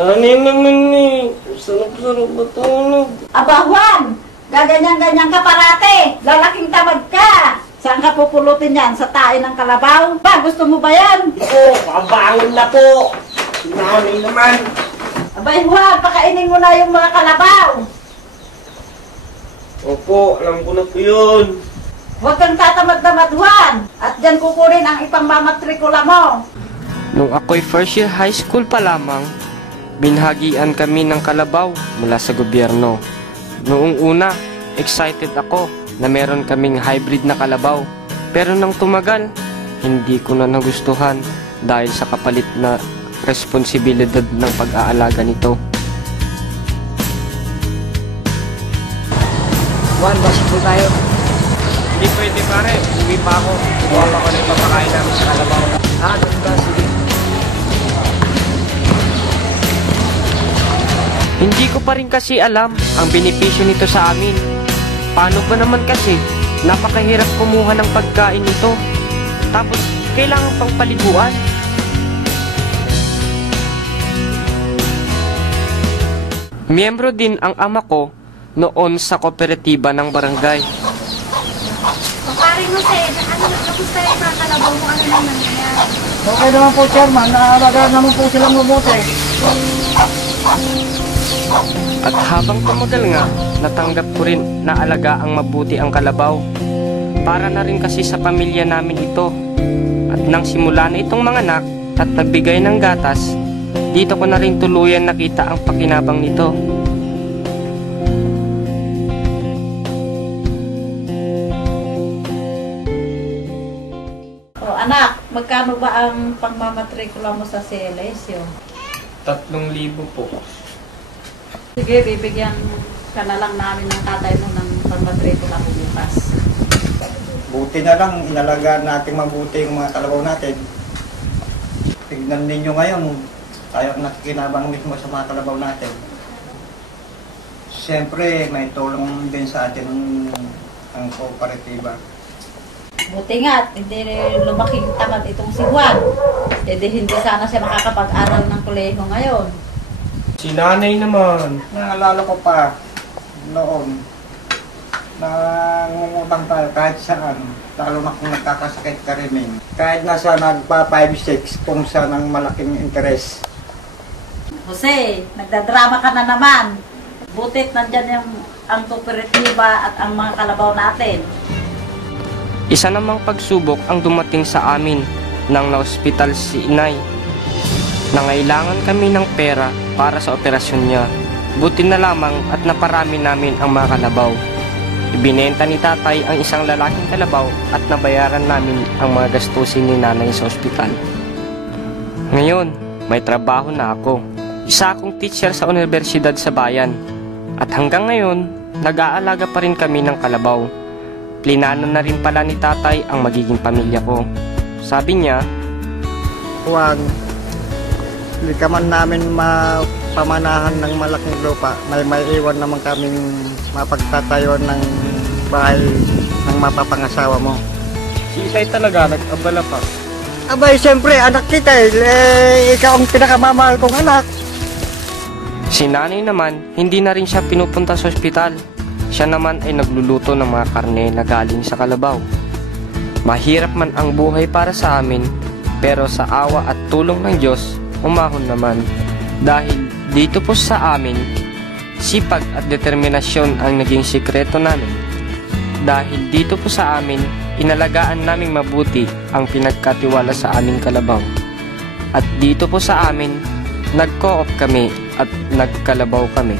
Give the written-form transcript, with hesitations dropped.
Nanay naman eh. Sarap-sarap matulog. Aba Juan, gaganyan-ganyan ka parate. Lalaking tamad ka. Saan ka pupulutin yan? Sa tae ng kalabaw? Ba, gusto mo ba yan? Oo, kabangon na po. Si nanay naman. Abay Juan, pakainin mo na yung mga kalabaw. Opo, alam ko na po yun. Huwag kang tatamad-tamad Juan. At dyan kukunin ang ipangmamatrikula mo. Nung ako'y first year high school pa lamang, binhagian kami ng kalabaw mula sa gobyerno. Noong una, excited ako na meron kaming hybrid na kalabaw. Pero nang tumagal, hindi ko na nagustuhan dahil sa kapalit na responsibilidad ng pag-aalaga nito. Juan, basketball tayo. Hindi pwede pare, uwi pa ako. Kuha pa ko na ipapakain namin sa kalabaw. Ganun ba? Sige. Hindi ko pa rin kasi alam ang benepisyo nito sa amin. Paano ba naman kasi napakahirap kumuha ng pagkain nito. Tapos kailangan pang paliguan. Miyembro din ang ama ko noon sa kooperatiba ng barangay. Paring Jose, kamusta yung mga kalabaw mo? Ano naman yan? Okay naman po, Chairman. Naalagaan naman po silang mabuti. At habang tumagal nga, natanggap ko rin na alagaang mabuti ang kalabaw. Para na rin kasi sa pamilya namin ito. At nang simula na itong manganak at nagbigay ng gatas, dito ko na rin tuluyan nakita ang pakinabang nito. O anak, magkano ba ang pangmamatrikula mo sa CLSU? 3,000 po. Sige, bibigyan ka na lang namin ng tatay mo ng pangmatrikula mo bukas. Buti na lang, inalagaan natin mabuti yung mga kalabaw natin. Tignan ninyo ngayon, tayo nakikinabang mismo sa mga kalabaw natin. Siyempre, may tulong din sa atin ang kooperatiba. Buti nga, hindi lumaking tamad itong si Juan. Hindi sana siya makakapag-aral ng kolehiyo ngayon. Si nanay naman. Naalala ko pa noon, nangungutang tayo kahit saan, lalo na kung nagkakasakit ka rin. Kahit nasa nagpa 5-6 kung saan ang malaking interes. Jose, nagdadrama ka na naman. Butit nandyan ang kooperatiba at ang mga kalabaw natin. Isa namang pagsubok ang dumating sa amin nang na-hospital si inay. Nangailangan kami ng pera para sa operasyon niya. Buti na lamang at naparami namin ang mga kalabaw. Ibinenta ni tatay ang isang lalaking kalabaw at nabayaran namin ang mga gastusin ni nanay sa ospital. Ngayon, may trabaho na ako. Isa akong teacher sa universidad sa bayan. At hanggang ngayon, nag-aalaga pa rin kami ng kalabaw. Plinano na rin pala ni tatay ang magiging pamilya ko. Sabi niya, Juan, hindi ka man namin mapamanahan ng malaking lupa, may iwan naman kaming mapagtatayuan ng bahay ng mapapangasawa mo. si Itay talaga nag-abala pa. Abay, siyempre, anak kita ikaw ang pinakamamahal kong anak. Si nanay naman, hindi na rin siya pinupunta sa ospital. Siya naman ay nagluluto ng mga karne na galing sa kalabaw. Mahirap man ang buhay para sa amin, pero sa awa at tulong ng Diyos, umahon naman. Dahil dito po sa amin, sipag at determinasyon ang naging sikreto namin. Dahil dito po sa amin, inalagaan naming mabuti ang pinagkatiwala sa aming kalabaw. At dito po sa amin, nag-co-op kami at nagkalabaw kami.